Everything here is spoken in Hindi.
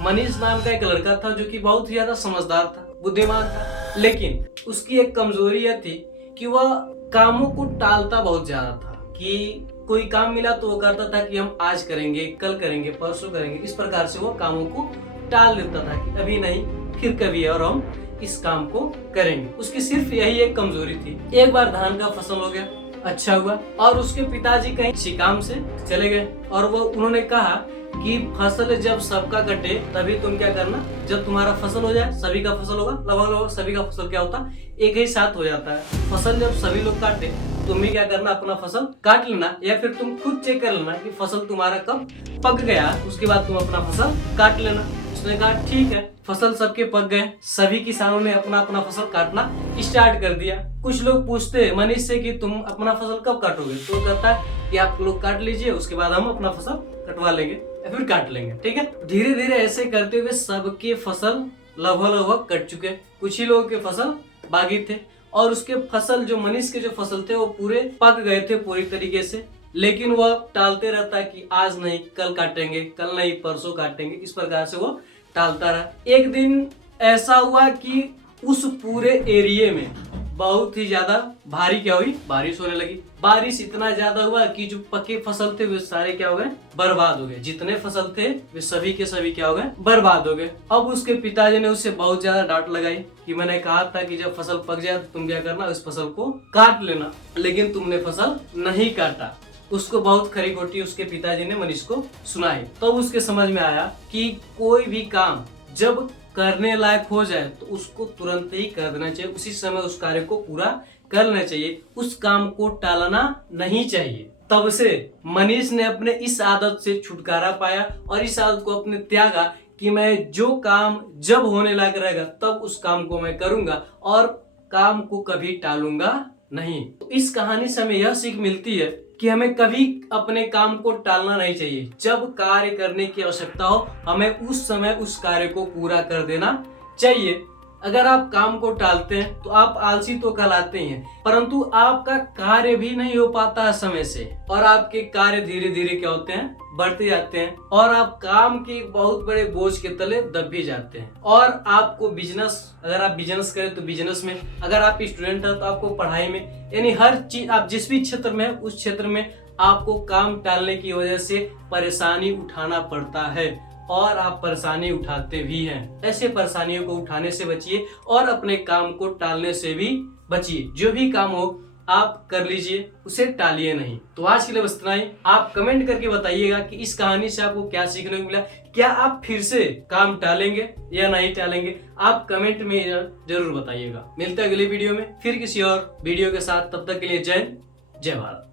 मनीष नाम का एक लड़का था जो कि बहुत ही ज्यादा समझदार था, बुद्धिमान था, लेकिन उसकी एक कमजोरी यह थी कि वह कामों को टालता बहुत ज्यादा था। कि कोई काम मिला तो वो करता था कि हम आज करेंगे, कल करेंगे, परसों करेंगे, इस प्रकार से वो कामों को टाल देता था कि अभी नहीं, फिर कभी और हम इस काम को करेंगे। उसकी सिर्फ यही एक कमजोरी थी। एक बार धान का फसल हो गया, अच्छा हुआ, और उसके पिताजी कहीं किसी काम से चले गए और वो उन्होंने कहा कि फसल जब सबका कटे तभी तुम क्या करना, जब तुम्हारा फसल हो जाए, सभी का फसल होगा, लगभग सभी का फसल क्या होता, एक ही साथ हो जाता है। फसल जब सभी लोग काटे, तुम भी क्या करना, अपना फसल काट लेना, या फिर तुम खुद चेक कर लेना कि फसल तुम्हारा कब पक गया, उसके बाद तुम अपना फसल काट लेना। उसने कहा ठीक है। फसल सबके पक गए, सभी किसानों ने अपना अपना फसल काटना स्टार्ट कर दिया। कुछ लोग पूछते मनीष से कि तुम अपना फसल कब काटोगे, तो वो कहता है कि आप लोग काट लीजिए, उसके बाद हम अपना फसल कटवा लेंगे या फिर काट लेंगे, ठीक है। धीरे धीरे ऐसे करते हुए सबके फसल लगभग कट चुके। कुछ ही लोगों के फसल बाकी थे और उसके फसल, जो मनीष के जो फसल थे वो पूरे पक गए थे पूरी तरीके से, लेकिन वह टालते रहता कि आज नहीं, कल काटेंगे, कल नहीं, परसों काटेंगे, इस प्रकार से वो टालता रहा। एक दिन ऐसा हुआ कि उस पूरे एरिया में बहुत ही ज्यादा भारी क्या हुई, बारिश होने लगी। बारिश इतना ज्यादा हुआ कि जो पके फसल थे वे सारे क्या हो गए, बर्बाद हो गए। जितने फसल थे वे सभी के सभी क्या हो गए, बर्बाद हो गए। अब उसके पिताजी ने उसे बहुत ज्यादा डांट लगाई कि मैंने कहा था कि जब फसल पक जाए तो तुम क्या करना, उस फसल को काट लेना, लेकिन तुमने फसल नहीं काटा। उसको बहुत खरी खोटी उसके पिताजी ने मनीष को सुनाई। तो उसके समझ में आया कि कोई भी काम जब करने लायक हो जाए तो उसको तुरंत ही कर देना चाहिए, उसी समय उस कार्य को पूरा कर लेना चाहिए, उस काम को टालना नहीं चाहिए। तब से मनीष ने अपने इस आदत से छुटकारा पाया और इस आदत को अपने त्यागा कि मैं जो काम जब होने लायक रहेगा तब उस काम को मैं करूंगा और काम को कभी टालूंगा नहीं। तो इस कहानी से हमें यह सीख मिलती है कि हमें कभी अपने काम को टालना नहीं चाहिए। जब कार्य करने की आवश्यकता हो हमें उस समय उस कार्य को पूरा कर देना चाहिए। अगर आप काम को टालते हैं तो आप आलसी तो कहलाते हैं, परंतु आपका कार्य भी नहीं हो पाता है समय से, और आपके कार्य धीरे धीरे क्या होते हैं, बढ़ते जाते हैं, और आप काम के बहुत बड़े बोझ के तले दब भी जाते हैं। और आपको बिजनेस, अगर आप बिजनेस करें तो बिजनेस में, अगर आप स्टूडेंट हैं तो आपको पढ़ाई में, यानी हर चीज आप जिस भी क्षेत्र में है उस क्षेत्र में आपको काम टालने की वजह से परेशानी उठाना पड़ता है, और आप परेशानी उठाते भी हैं। ऐसे परेशानियों को उठाने से बचिए और अपने काम को टालने से भी बचिए। जो भी काम हो आप कर लीजिए, उसे टालिए नहीं। तो आज के लिए बस इतना ही। आप कमेंट करके बताइएगा कि इस कहानी से आपको क्या सीखने को मिला। क्या आप फिर से काम टालेंगे या नहीं टालेंगे, आप कमेंट में जरूर बताइएगा। मिलते हैं अगली वीडियो में फिर किसी और वीडियो के साथ। तब तक के लिए जय हिंद, जय भारत।